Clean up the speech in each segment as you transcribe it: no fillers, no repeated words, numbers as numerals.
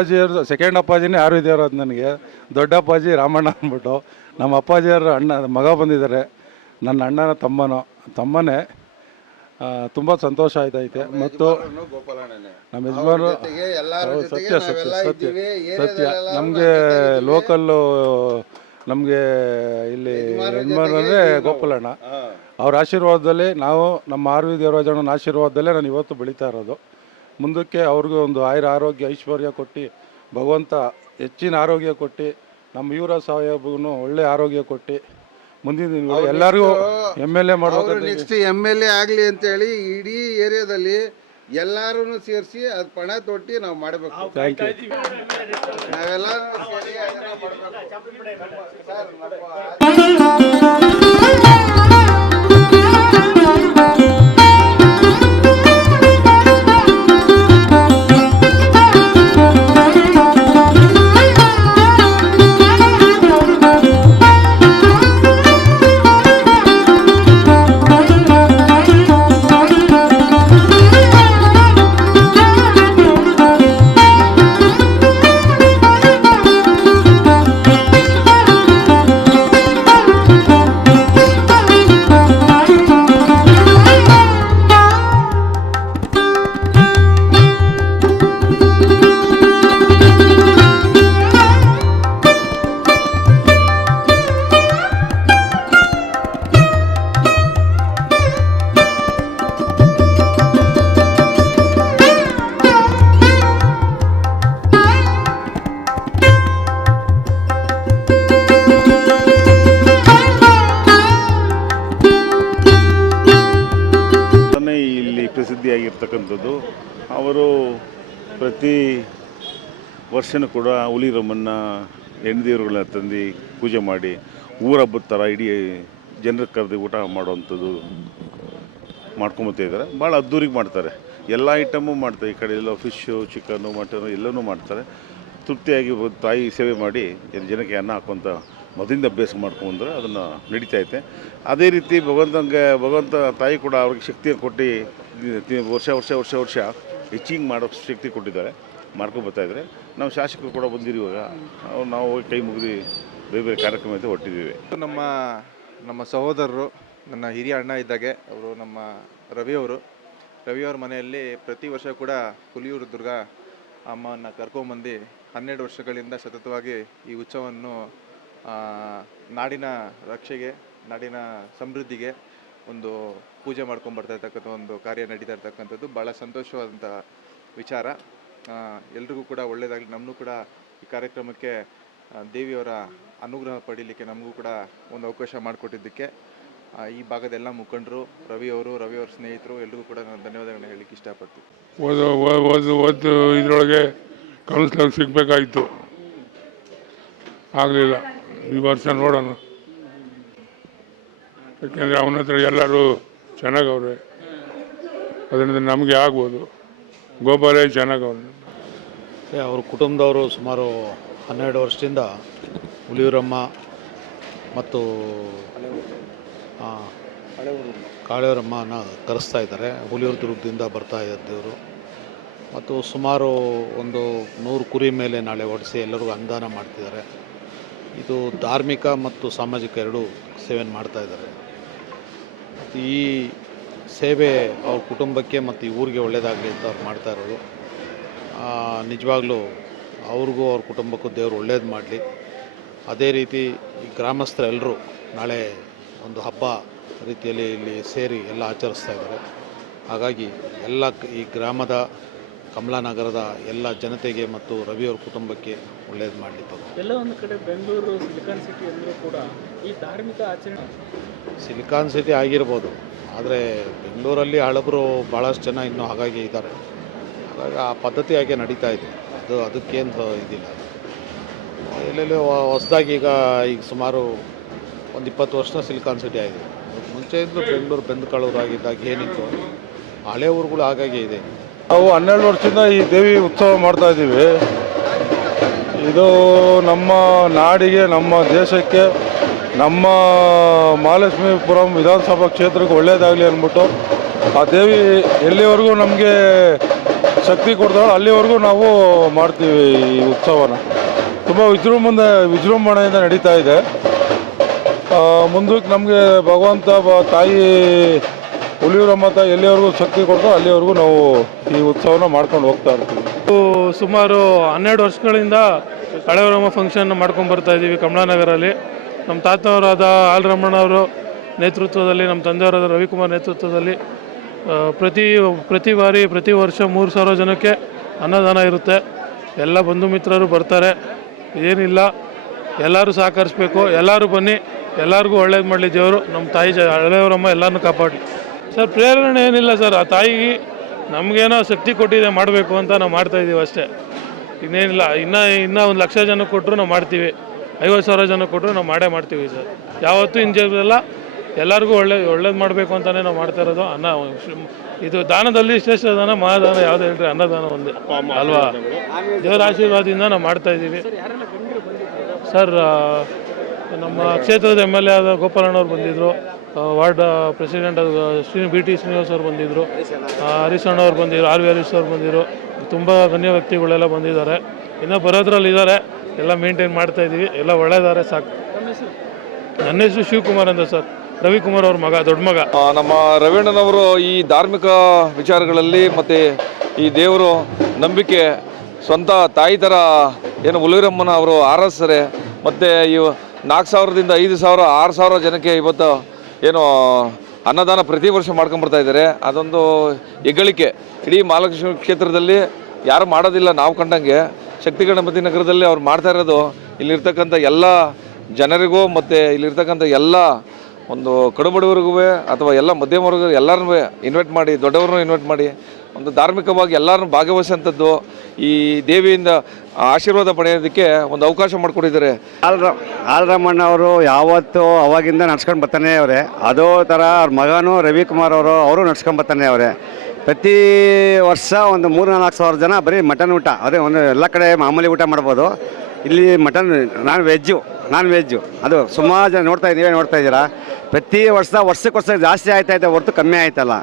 ಅಪ್ಪಾಜಿಯವ್ರದ್ದು second ಅಪ್ಪಾಜಿನೇ R V Devaraj. ನನಗೆ ದೊಡ್ಡ ಅಪ್ಪಾಜಿ ರಾಮಣ್ಣ ಅಂದ್ಬಿಟ್ಟು. ನಮ್ಮ ಅಪ್ಪಾಜಿಯವ್ರ ಅಣ್ಣ ಮಗ ಬಂದಿದ್ದಾರೆ, ನನ್ನ ಅಣ್ಣನ ತಮ್ಮನೇ. ತುಂಬ ಸಂತೋಷ ಆಯ್ತೈತೆ. ಮತ್ತು ನಮ್ಮ ಯಜಮಾನರು ಸತ್ಯ ಸತ್ಯ ಸತ್ಯ ಸತ್ಯ ನಮಗೆ ಲೋಕಲ್ಲು, ನಮಗೆ ಇಲ್ಲಿ ಯಜಮಾನ ಅಂದರೆ ಗೋಪಾಲಣ್ಣ. ಅವ್ರ ಆಶೀರ್ವಾದದಲ್ಲಿ ನಾವು, ನಮ್ಮ ಆರ್ ವಿ ದೇವರಾಜಣ್ಣನ ಆಶೀರ್ವಾದದಲ್ಲೇ ನಾನು ಇವತ್ತು ಬೆಳೀತಾ ಇರೋದು. ಮುಂದಕ್ಕೆ ಅವ್ರಿಗೂ ಒಂದು ಆರೋಗ್ಯ ಐಶ್ವರ್ಯ ಕೊಟ್ಟು, ಭಗವಂತ ಹೆಚ್ಚಿನ ಆರೋಗ್ಯ ಕೊಟ್ಟು, ನಮ್ಮ ಯುವರಾಜ್ ಸಾಹೇಬ್ಗೂ ಒಳ್ಳೆ ಆರೋಗ್ಯ ಕೊಟ್ಟು, ಮುಂದಿನ ದಿನಗಳು ಎಲ್ಲರಿಗೂ MLA ಮಾಡಬೇಕು. ನೆಕ್ಸ್ಟ್ MLA ಆಗಲಿ ಅಂತೇಳಿ ಇಡೀ ಏರಿಯಾದಲ್ಲಿ ಎಲ್ಲರೂ ಸೇರಿಸಿ ಅದು ಪಣ ತೊಟ್ಟಿ ನಾವು ಮಾಡಬೇಕು. Thank you. ನಾವೆಲ್ಲ ಪ್ರಸಿದ್ಧಿಯಾಗಿರ್ತಕ್ಕಂಥದ್ದು. ಅವರು ಪ್ರತಿ ವರ್ಷವೂ ಕೂಡ ಹುಲಿರಮ್ಮನ್ನ ಹೆಣ್ದೇವ್ರುಗಳನ್ನ ತಂದು ಪೂಜೆ ಮಾಡಿ ಊರ ಹಬ್ಬದ ಥರ ಇಡೀ ಜನರಿಗೆ ಕರೆದು ಊಟ ಮಾಡುವಂಥದ್ದು ಮಾಡ್ಕೊಂಬತ್ತಿದ್ದಾರೆ. ಭಾಳ ಅದ್ದೂರಿಗೆ ಮಾಡ್ತಾರೆ. ಎಲ್ಲ ಐಟಮು ಮಾಡ್ತಾರೆ. ಈ ಕಡೆ ಎಲ್ಲ ಫಿಶ್ಶು, ಚಿಕನ್ನು, ಮಟನು ಎಲ್ಲನೂ ಮಾಡ್ತಾರೆ. ತೃಪ್ತಿಯಾಗಿ ತಾಯಿ ಸೇವೆ ಮಾಡಿ ಜನಕ್ಕೆ ಅನ್ನ ಹಾಕುವಂಥ ಮೊದಲಿಂದ ಅಭ್ಯಾಸ ಮಾಡ್ಕೊಂಡ್ರೆ ಅದನ್ನು ನಡೀತೈತೆ. ಅದೇ ರೀತಿ ಭಗವಂತ ತಾಯಿ ಕೂಡ ಅವ್ರಿಗೆ ಶಕ್ತಿಯನ್ನು ಕೊಟ್ಟು ವರ್ಷ ಹೆಚ್ಚಿಗೆ ಮಾಡೋ ಶಕ್ತಿ ಕೊಟ್ಟಿದ್ದಾರೆ, ಮಾಡ್ಕೊಂಬರ್ತಾಯಿದ್ದಾರೆ. ನಾವು ಶಾಸಕರು ಕೂಡ ಬಂದಿರುವಾಗ ನಾವು ಕೈ ಮುಗಿದು ಬೇರೆ ಬೇರೆ ಕಾರ್ಯಕ್ರಮ ಅಂತ ಹೊಟ್ಟಿದ್ದೀವಿ. ನಮ್ಮ ಸಹೋದರರು, ನನ್ನ ಹಿರಿಯ ಅಣ್ಣ ಇದ್ದಾಗೆ ಅವರು, ನಮ್ಮ ರವಿಯವ್ರ ಮನೆಯಲ್ಲಿ ಪ್ರತಿ ವರ್ಷ ಕೂಡ ಹುಲಿಯೂರು ದುರ್ಗಾ ಅಮ್ಮನ ಕರ್ಕೊಂಬಂದು 12 ವರ್ಷಗಳಿಂದ ಸತತವಾಗಿ ಈ ಉತ್ಸವವನ್ನು ನಾಡಿನ ರಕ್ಷೆಗೆ, ನಾಡಿನ ಸಮೃದ್ಧಿಗೆ ಒಂದು ಪೂಜೆ ಮಾಡ್ಕೊಂಡು ಬರ್ತಾ ಇರ್ತಕ್ಕಂಥ ಒಂದು ಕಾರ್ಯ ನಡೀತಾ ಇರ್ತಕ್ಕಂಥದ್ದು ಭಾಳ ಸಂತೋಷವಾದಂಥ ವಿಚಾರ. ಎಲ್ರಿಗೂ ಕೂಡ ಒಳ್ಳೆಯದಾಗಲಿ. ನಮಗೂ ಕೂಡ ಈ ಕಾರ್ಯಕ್ರಮಕ್ಕೆ ದೇವಿಯವರ ಅನುಗ್ರಹ ಪಡೀಲಿಕ್ಕೆ ನಮಗೂ ಕೂಡ ಒಂದು ಅವಕಾಶ ಮಾಡಿಕೊಟ್ಟಿದ್ದಕ್ಕೆ ಈ ಭಾಗದ ಎಲ್ಲ ಮುಖಂಡರು, ರವಿಯವ್ರ ಸ್ನೇಹಿತರು ಎಲ್ರಿಗೂ ಕೂಡ ನಾನು ಧನ್ಯವಾದಗಳನ್ನ ಹೇಳಲಿಕ್ಕೆ ಇಷ್ಟಪಡ್ತೀನಿ. ಓದು ಇದರೊಳಗೆ ಕೌನ್ಸಿಲರ್ ಸಿಗಬೇಕಾಯಿತು, ಆಗಲಿಲ್ಲ. ಈ ವರ್ಷ ನೋಡೋಣ, ಯಾಕೆಂದರೆ ಅವನ ಹತ್ರ ಎಲ್ಲರೂ ಚೆನ್ನಾಗವ್ರೆ, ಅದರಿಂದ ನಮಗೆ ಆಗ್ಬೋದು. ಗೋಪಾಲೇ ಚೆನ್ನಾಗವ್ರೆ. ಅವ್ರ ಕುಟುಂಬದವರು ಸುಮಾರು 12 ವರ್ಷದಿಂದ ಹುಲಿಯೂರಮ್ಮ ಮತ್ತು ಕಾಳೆಯವರಮ್ಮನ ಕರೆಸ್ತಾ ಇದ್ದಾರೆ. ಹುಲಿಯೂರು ದುರ್ಗದಿಂದ ಬರ್ತಾ ಇದ್ದವರು ಮತ್ತು ಸುಮಾರು ಒಂದು 100 ಕುರಿ ಮೇಲೆ ನಾಳೆ ಹೊಡಿಸಿ ಎಲ್ಲರಿಗೂ ಅನುದಾನ ಮಾಡ್ತಿದ್ದಾರೆ. ಇದು ಧಾರ್ಮಿಕ ಮತ್ತು ಸಾಮಾಜಿಕ ಎರಡೂ ಸೇವೆಯನ್ನು ಮಾಡ್ತಾಯಿದ್ದಾರೆ. ಈ ಸೇವೆ ಅವ್ರ ಕುಟುಂಬಕ್ಕೆ ಮತ್ತು ಈ ಊರಿಗೆ ಒಳ್ಳೆಯದಾಗಲಿ ಅಂತ ಅವ್ರು ಮಾಡ್ತಾ ಇರೋದು. ನಿಜವಾಗ್ಲೂ ಅವ್ರಿಗೂ ಅವ್ರ ಕುಟುಂಬಕ್ಕೂ ದೇವರು ಒಳ್ಳೇದು ಮಾಡಲಿ. ಅದೇ ರೀತಿ ಈ ಗ್ರಾಮಸ್ಥರೆಲ್ಲರೂ ನಾಳೆ ಒಂದು ಹಬ್ಬ ರೀತಿಯಲ್ಲಿ ಇಲ್ಲಿ ಸೇರಿ ಎಲ್ಲ ಆಚರಿಸ್ತಾ ಇದ್ದಾರೆ. ಹಾಗಾಗಿ ಎಲ್ಲ ಈ ಗ್ರಾಮದ, ಕಮಲಾನಗರದ ಎಲ್ಲ ಜನತೆಗೆ ಮತ್ತು ರವಿಯವ್ರ ಕುಟುಂಬಕ್ಕೆ ಒಳ್ಳೇದು ಮಾಡಲಿಕ್ಕೆ. ಎಲ್ಲ ಒಂದು ಕಡೆ ಬೆಂಗಳೂರು ಸಿಲಿಕಾನ್ ಸಿಟಿ ಅಂದರೂ ಕೂಡ ಈ ಧಾರ್ಮಿಕ ಆಚರಣೆ ಸಿಲಿಕಾನ್ ಸಿಟಿ ಆಗಿರ್ಬೋದು, ಆದರೆ ಬೆಂಗಳೂರಲ್ಲಿ ಹಳಬರು ಭಾಳಷ್ಟು ಜನ ಇನ್ನೂ ಹಾಗಾಗಿ ಇದ್ದಾರೆ. ಹಾಗಾಗಿ ಆ ಪದ್ಧತಿ ಹಾಗೆ ನಡೀತಾ ಇದೆ. ಅದಕ್ಕೇನು ಇದಿಲ್ಲ. ಎಲ್ಲೆಲ್ಲಿ ಹೊಸದಾಗಿ ಈಗ ಸುಮಾರು ಒಂದು 20 ವರ್ಷ ಸಿಲಿಕಾನ್ ಸಿಟಿ ಆಗಿದೆ. ಅದಕ್ಕೆ ಮುಂಚೆಯಿಂದಲೂ ಬೆಂಗಳೂರು ಬೆಂದಕಾಳೂರು ಆಗಿದ್ದಾಗ ಏನಿತ್ತು ಹಳೆ ಊರುಗಳು ಹಾಗಾಗಿ ಇದೆ. ನಾವು 12 ವರ್ಷದಿಂದ ಈ ದೇವಿ ಉತ್ಸವ ಮಾಡ್ತಾ ಇದ್ದೀವಿ. ಇದು ನಮ್ಮ ನಾಡಿಗೆ, ನಮ್ಮ ದೇಶಕ್ಕೆ, ನಮ್ಮ ಮಹಾಲಕ್ಷ್ಮೀಪುರಂ ವಿಧಾನಸಭಾ ಕ್ಷೇತ್ರಕ್ಕೆ ಒಳ್ಳೆಯದಾಗಲಿ ಅಂದ್ಬಿಟ್ಟು ಆ ದೇವಿ ಎಲ್ಲಿವರೆಗೂ ನಮಗೆ ಶಕ್ತಿ ಕೊಡ್ತಾಳೆ ಅಲ್ಲಿವರೆಗೂ ನಾವು ಮಾಡ್ತೀವಿ ಈ ಉತ್ಸವನ. ತುಂಬ ವಿಜೃಂಭಣೆಯಿಂದ ನಡೀತಾ ಇದೆ. ಮುಂದಕ್ಕೆ ನಮಗೆ ಭಗವಂತ ತಾಯಿ ಹುಲಿಯೂರಮ್ಮ ತಾಯಿ ಎಲ್ಲಿವರೆಗೂ ಶಕ್ತಿ ಕೊಡ್ತಾಳೆ ಅಲ್ಲಿವರೆಗೂ ನಾವು ಈ ಉತ್ಸವನ ಮಾಡ್ಕೊಂಡು ಹೋಗ್ತಾ ಇರ್ತೀವಿ. ಸುಮಾರು 12 ವರ್ಷಗಳಿಂದ ಹಳೆಯವರಮ್ಮ ಫಂಕ್ಷನ್ ಮಾಡ್ಕೊಂಡು ಬರ್ತಾ ಇದ್ದೀವಿ ಕಮಲಾನಗರಲ್ಲಿ. ನಮ್ಮ ತಾತನವರಾದ ಆಲ್ರಮಣ್ಣವರು ನೇತೃತ್ವದಲ್ಲಿ, ನಮ್ಮ ತಂದೆಯವರಾದ ರವಿಕುಮಾರ್ ನೇತೃತ್ವದಲ್ಲಿ ಪ್ರತಿ ಬಾರಿ ಪ್ರತಿ ವರ್ಷ 3,000 ಜನಕ್ಕೆ ಅನ್ನದಾನ ಇರುತ್ತೆ. ಎಲ್ಲ ಬಂಧು ಮಿತ್ರರು ಬರ್ತಾರೆ. ಏನಿಲ್ಲ, ಎಲ್ಲರೂ ಸಹಕರಿಸ್ಬೇಕು, ಎಲ್ಲರೂ ಬನ್ನಿ, ಎಲ್ಲರಿಗೂ ಒಳ್ಳೇದು ಮಾಡಲಿ ದೇವರು. ನಮ್ಮ ತಾಯಿ ಹಳೆಯವರಮ್ಮ ಎಲ್ಲರನ್ನೂ ಕಾಪಾಡಲಿ. ಸರ್ ಪ್ರೇರಣೆ ಏನಿಲ್ಲ ಸರ್, ಆ ತಾಯಿಗೆ ನಮಗೇನೋ ಶಕ್ತಿ ಕೊಟ್ಟಿದೆ ಮಾಡಬೇಕು ಅಂತ ನಾವು ಮಾಡ್ತಾಯಿದ್ದೀವಿ ಅಷ್ಟೇ. ಇನ್ನೇನಿಲ್ಲ. ಇನ್ನೂ 1,00,000 ಜನಕ್ಕೆ ಕೊಟ್ಟರು ನಾವು ಮಾಡ್ತೀವಿ, 50,000 ಜನಕ್ಕೆ ಕೊಟ್ಟರು ನಾವು ಮಾಡ್ತೀವಿ ಸರ್. ಯಾವತ್ತೂ ಇಂಜಲ್ಲ, ಎಲ್ಲರಿಗೂ ಒಳ್ಳೇದು ಮಾಡಬೇಕು ಅಂತಲೇ ನಾವು ಮಾಡ್ತಾ ಇರೋದು. ಇದು ದಾನದಲ್ಲಿ ಶ್ರೇಷ್ಠ ದಾನ ಮಹಾದಾನ ಯಾವುದು ಹೇಳ್ರಿ, ಅನ್ನದಾನ ಒಂದೇ ಅಲ್ವಾ. ದೇವರ ಆಶೀರ್ವಾದದಿಂದ ನಾವು ಮಾಡ್ತಾಯಿದ್ದೀವಿ ಸರ್. ನಮ್ಮ ಕ್ಷೇತ್ರದ MLA ಆದ ಗೋಪಾಲಣ್ಣವ್ರು ಬಂದಿದ್ದರು, ವಾರ್ಡ್ ಪ್ರೆಸಿಡೆಂಟ್ BT ಶ್ರೀನಿವಾಸ್ ಅವ್ರು ಬಂದಿದ್ದರು, ಹರೀಶ್ ಅಣ್ಣವ್ರು ಬಂದಿದ್ರು, RV ಹರೀಶ್ ಅವ್ರು ಬಂದಿದ್ರು. ತುಂಬ ಗಣ್ಯ ವ್ಯಕ್ತಿಗಳೆಲ್ಲ ಬಂದಿದ್ದಾರೆ. ಇನ್ನೂ ಬರೋದ್ರಲ್ಲಿದ್ದಾರೆ. ಎಲ್ಲ ಮೇಂಟೈನ್ ಮಾಡ್ತಾಯಿದ್ದೀವಿ, ಎಲ್ಲ ಒಳ್ಳೆಯದಾರೆ ಸಾಕು. ನನ್ನ ಹೆಸರು ಶಿವಕುಮಾರ್ ಅಂತ ಸರ್, ರವಿಕುಮಾರ್ ಅವ್ರ ಮಗ, ದೊಡ್ಡ ಮಗ. ನಮ್ಮ ರವೀಣ್ಣನವರು ಈ ಧಾರ್ಮಿಕ ವಿಚಾರಗಳಲ್ಲಿ ಮತ್ತು ಈ ದೇವರು ನಂಬಿಕೆ ಸ್ವಂತ ತಾಯಿ ಥರ ಏನು ಹುಲಿಯೂರಮ್ಮನ ಅವರು ಆರಾಧಿಸ್ತಾರೆ. ಮತ್ತು ಇವು 4,000ದಿಂದ 5,000 6,000 ಜನಕ್ಕೆ ಇವತ್ತು ಏನು ಅನ್ನದಾನ ಪ್ರತಿ ವರ್ಷ ಮಾಡ್ಕೊಂಬರ್ತಾ ಇದ್ದಾರೆ. ಅದೊಂದು ಹೆಗ್ಗಳಿಕೆ. ಇಡೀ ಮಹಾಲಕ್ಷ್ಮಿ ಕ್ಷೇತ್ರದಲ್ಲಿ ಯಾರು ಮಾಡೋದಿಲ್ಲ ನಾವು ಕಂಡಂಗೆ. ಶಕ್ತಿ ಗಣಪತಿ ನಗರದಲ್ಲಿ ಅವ್ರು ಮಾಡ್ತಾ ಇರೋದು ಇಲ್ಲಿರ್ತಕ್ಕಂಥ ಎಲ್ಲ ಜನರಿಗೂ ಮತ್ತು ಇಲ್ಲಿರ್ತಕ್ಕಂಥ ಎಲ್ಲ ಒಂದು ಕಡುಬಡವರಿಗೂ ಅಥವಾ ಎಲ್ಲ ಮಧ್ಯಮ ವರ್ಗ ಎಲ್ಲರನ್ನೂ ಇನ್ವೈಟ್ ಮಾಡಿ, ದೊಡ್ಡವ್ರನ್ನೂ ಇನ್ವೈಟ್ ಮಾಡಿ ಒಂದು ಧಾರ್ಮಿಕವಾಗಿ ಎಲ್ಲರನ್ನೂ ಭಾಗವಹಿಸೋಂಥದ್ದು, ಈ ದೇವಿಯಿಂದ ಆಶೀರ್ವಾದ ಪಡೆಯೋದಕ್ಕೆ ಒಂದು ಅವಕಾಶ ಮಾಡಿಕೊಟ್ಟಿದ್ದಾರೆ. ಆಲ್ರಮಣ್ಣ ಅವರು ಯಾವತ್ತೂ ಅವಾಗಿಂದ ನಡ್ಸ್ಕೊಂಡು ಬರ್ತಾನೆ ಅವರೇ. ಅದೇ ಥರ ಅವ್ರ ಮಗನೂ ರವಿಕುಮಾರ್ ಅವರು ನಡ್ಸ್ಕೊಂಡು ಬರ್ತಾನೆ ಅವರೇ. ಪ್ರತಿ ವರ್ಷ ಒಂದು 3-4 ಸಾವಿರ ಜನ ಬರೀ ಮಟನ್ ಊಟ, ಅದೇ ಒಂದು ಎಲ್ಲ ಕಡೆ ಮಾಮೂಲಿ ಊಟ ಮಾಡ್ಬೋದು, ಇಲ್ಲಿ ಮಟನ್ ನಾನ್ ವೆಜ್ಜು ಅದು ಸುಮಾರು ಜನ ನೋಡ್ತಾ ಇದ್ದೀರಾ. ಪ್ರತಿ ವರ್ಷಕ್ಕೆ ಜಾಸ್ತಿ ಆಯ್ತಾಯಿದೆ ಹೊರತು ಕಮ್ಮಿ ಆಯ್ತಲ್ಲ.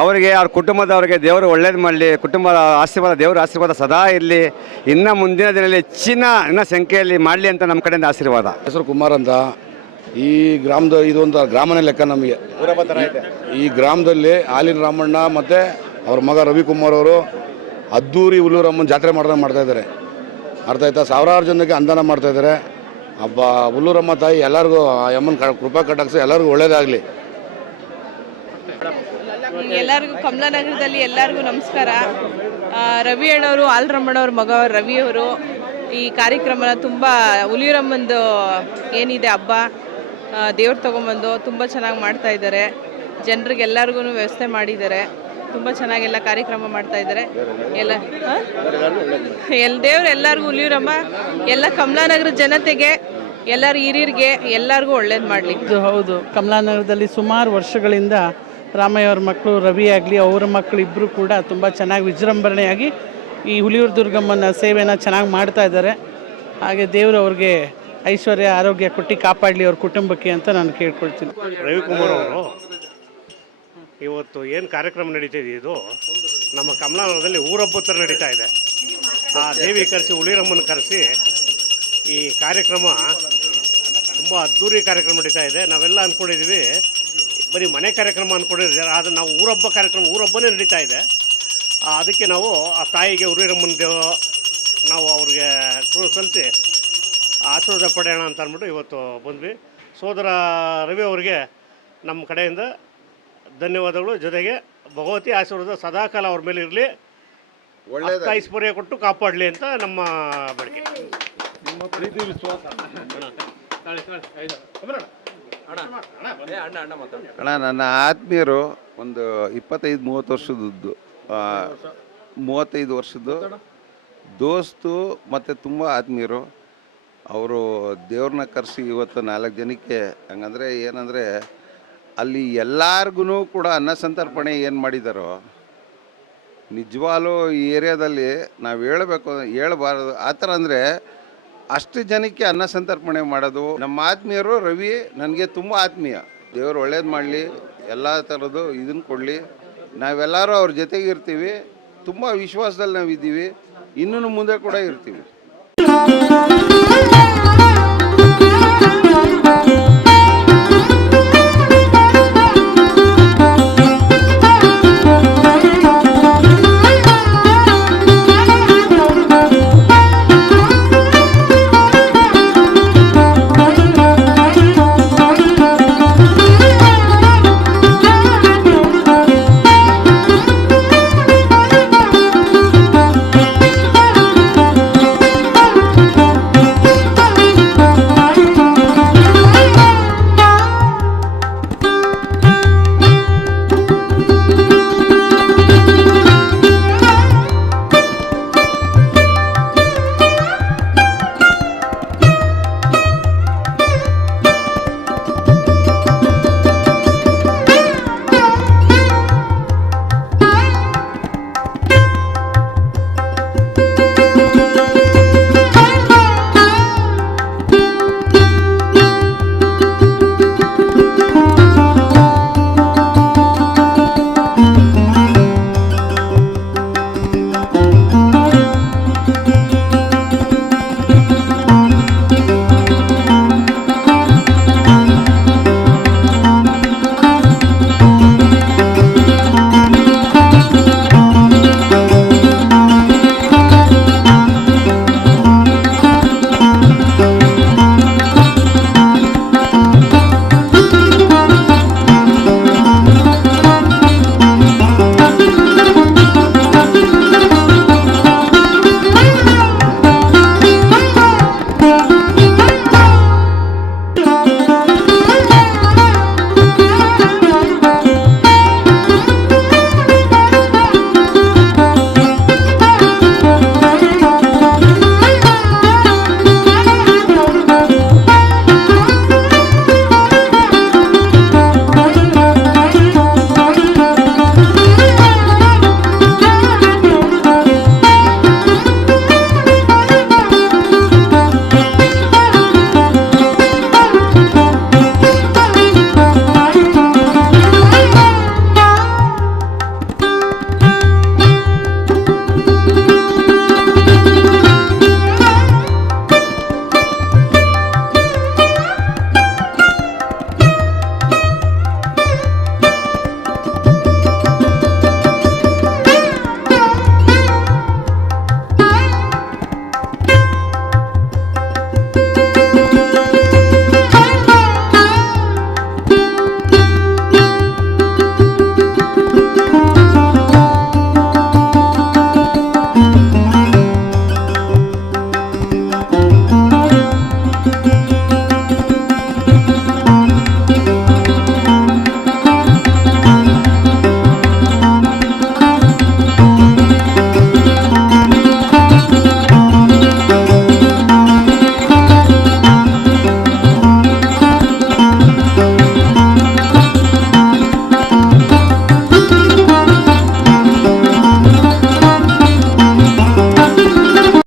ಅವರಿಗೆ ಅವ್ರ ಕುಟುಂಬದವರಿಗೆ ದೇವರು ಒಳ್ಳೇದು ಮಾಡಲಿ, ಕುಟುಂಬದ ಆಶೀರ್ವಾದ, ದೇವರ ಆಶೀರ್ವಾದ ಸದಾ ಇರಲಿ, ಇನ್ನು ಮುಂದಿನ ದಿನದಲ್ಲಿ ಹೆಚ್ಚಿನ ಸಂಖ್ಯೆಯಲ್ಲಿ ಮಾಡಲಿ ಅಂತ ನಮ್ಮ ಕಡೆಯಿಂದ ಆಶೀರ್ವಾದ. ಹೆಸರು ಕುಮಾರ್ ಅಂತ. ಈ ಇದೊಂದು ಗ್ರಾಮನೇ ಲೆಕ್ಕ ನಮಗೆ. ಈ ಗ್ರಾಮದಲ್ಲಿ ಹಾಲಿನ ರಾಮಣ್ಣ ಮತ್ತು ಅವ್ರ ಮಗ ರವಿಕುಮಾರ್ ಅವರು ಅದ್ದೂರಿ ಹುಲಿಯೂರಮ್ಮನ ಜಾತ್ರೆ ಮಾಡ್ತಾ ಇದ್ದಾರೆ. ಅರ್ಥ ಆಯ್ತಾ? ಸಾವಿರಾರು ಜನಕ್ಕೆ ಅನುದಾನ ಮಾಡ್ತಾಯಿದ್ದಾರೆ. ಹಬ್ಬ ಹುಲ್ಲೂರಮ್ಮ ತಾಯಿ ಎಲ್ಲರಿಗೂ ಅಮ್ಮನ ಕೃಪಾ ಕಟಾಕ್ಷ ಎಲ್ಲರಿಗೂ ಒಳ್ಳೇದಾಗಲಿ. ಎಲ್ಲರಿಗೂ ಕಮಲಾನಗರದಲ್ಲಿ ಎಲ್ಲರಿಗೂ ನಮಸ್ಕಾರ. ರವಿ ಅಣ್ಣವರು, ಆಲ್ರಮ್ಮಣ್ಣವ್ರ ಮಗ ರವಿಯವರು ಈ ಕಾರ್ಯಕ್ರಮನ ತುಂಬ ಹುಲಿಯೂರಮ್ಮಂದು ಏನಿದೆ ಹಬ್ಬ ದೇವ್ರು ತೊಗೊಂಬಂದು ತುಂಬ ಚೆನ್ನಾಗಿ ಮಾಡ್ತಾ ಇದ್ದಾರೆ. ಜನರಿಗೆಲ್ಲರಿಗೂ ವ್ಯವಸ್ಥೆ ಮಾಡಿದ್ದಾರೆ. ತುಂಬ ಚೆನ್ನಾಗೆಲ್ಲ ಕಾರ್ಯಕ್ರಮ ಮಾಡ್ತಾ ಇದ್ದಾರೆ. ದೇವ್ರು ಎಲ್ಲರಿಗೂ ಹುಲಿಯೂರಮ್ಮ ಎಲ್ಲ ಕಮಲಾನಗರ ಜನತೆಗೆ, ಎಲ್ಲರೂ ಹಿರಿಯರಿಗೆ ಎಲ್ಲರಿಗೂ ಒಳ್ಳೇದು ಮಾಡಲಿ. ಹೌದು, ಕಮಲಾನಗರದಲ್ಲಿ ಸುಮಾರು ವರ್ಷಗಳಿಂದ ರಾಮಯ್ಯ ಅವ್ರ ಮಕ್ಕಳು ರವಿ ಆಗಲಿ ಅವರ ಮಕ್ಕಳು ಇಬ್ಬರು ಕೂಡ ತುಂಬ ಚೆನ್ನಾಗಿ ವಿಜೃಂಭಣೆಯಾಗಿ ಈ ಹುಲಿಯೂರು ದುರ್ಗಮ್ಮನ ಸೇವೆನ ಚೆನ್ನಾಗಿ ಮಾಡ್ತಾ ಇದ್ದಾರೆ. ಹಾಗೆ ದೇವರು ಅವ್ರಿಗೆ ಐಶ್ವರ್ಯ ಆರೋಗ್ಯ ಕೊಟ್ಟು ಕಾಪಾಡಲಿ ಅವ್ರ ಕುಟುಂಬಕ್ಕೆ ಅಂತ ನಾನು ಕೇಳ್ಕೊಳ್ತೀನಿ. ರವಿಕುಮಾರ್ ಅವರು ಇವತ್ತು ಏನು ಕಾರ್ಯಕ್ರಮ ನಡೀತಿದೆ, ಇದು ನಮ್ಮ ಕಮಲಾನಗರದಲ್ಲಿ ಊರಬ್ಬ ಥರ ನಡೀತಾ ಇದೆ. ಆ ದೇವಿ ಕರೆಸಿ, ಹುಲಿಯೂರಮ್ಮನ ಕರೆಸಿ ಈ ಕಾರ್ಯಕ್ರಮ ತುಂಬ ಅದ್ಧೂರಿ ಕಾರ್ಯಕ್ರಮ ನಡೀತಾ ಇದೆ. ನಾವೆಲ್ಲ ಅಂದ್ಕೊಂಡಿದ್ದೀವಿ ಬರೀ ಮನೆ ಕಾರ್ಯಕ್ರಮ ಅಂದ್ಕೊಂಡಿದ್ದೀವಿ, ಆದರೆ ನಾವು ಊರಬ್ಬನೇ ನಡೀತಾ ಇದೆ. ಅದಕ್ಕೆ ನಾವು ಆ ತಾಯಿಗೆ ಹುಲಿಯೂರಮ್ಮನ ನಾವು ಅವ್ರಿಗೆ ಸಲ್ಲಿಸಿ ಆಶೀರ್ವಾದ ಪಡೆಯೋಣ ಅಂತ ಅಂದ್ಬಿಟ್ಟು ಇವತ್ತು ಬಂದ್ವಿ. ಸೋದರ ರವಿ ಅವರಿಗೆ ನಮ್ಮ ಕಡೆಯಿಂದ ಧನ್ಯವಾದಗಳು. ಜೊತೆಗೆ ಭಗವತಿ ಆಶೀರ್ವಾದ ಸದಾಕಾಲ ಅವ್ರ ಮೇಲೆ ಇರಲಿ, ಐಶ್ವರ್ಯ ಕೊಟ್ಟು ಕಾಪಾಡಲಿ ಅಂತ ನಮ್ಮ ಬೇಡಿಕೆ. ಅಣ್ಣ, ನನ್ನ ಆತ್ಮೀಯರು ಒಂದು 25-30 ವರ್ಷದ್ದು 35 ವರ್ಷದ್ದು ದೋಸ್ತು ಮತ್ತು ತುಂಬ ಆತ್ಮೀಯರು. ಅವರು ದೇವ್ರನ್ನ ಕರೆಸಿ ಇವತ್ತು 4 ಜನಕ್ಕೆ ಹಂಗಂದರೆ ಏನಂದರೆ ಅಲ್ಲಿ ಎಲ್ಲರಿಗೂ ಕೂಡ ಅನ್ನ ಸಂತರ್ಪಣೆ ಏನು ಮಾಡಿದಾರೋ ನಿಜವಾಗ್ಲೂ ಈ ಏರಿಯಾದಲ್ಲಿ ನಾವು ಹೇಳ್ಬಾರ್ದು ಆ ಥರ. ಅಂದರೆ ಅಷ್ಟು ಜನಕ್ಕೆ ಅನ್ನ ಸಂತರ್ಪಣೆ ಮಾಡೋದು ನಮ್ಮ ಆತ್ಮೀಯರು. ರವಿ ನನಗೆ ತುಂಬ ಆತ್ಮೀಯ. ದೇವರು ಒಳ್ಳೇದು ಮಾಡಲಿ, ಎಲ್ಲ ಥರದ್ದು ಇದನ್ನು ಕೊಡಲಿ. ನಾವೆಲ್ಲರೂ ಅವ್ರ ಜೊತೆಗೆ ಇರ್ತೀವಿ. ತುಂಬ ವಿಶ್ವಾಸದಲ್ಲಿ ನಾವಿದ್ದೀವಿ, ಇನ್ನೂ ಮುಂದೆ ಕೂಡ ಇರ್ತೀವಿ.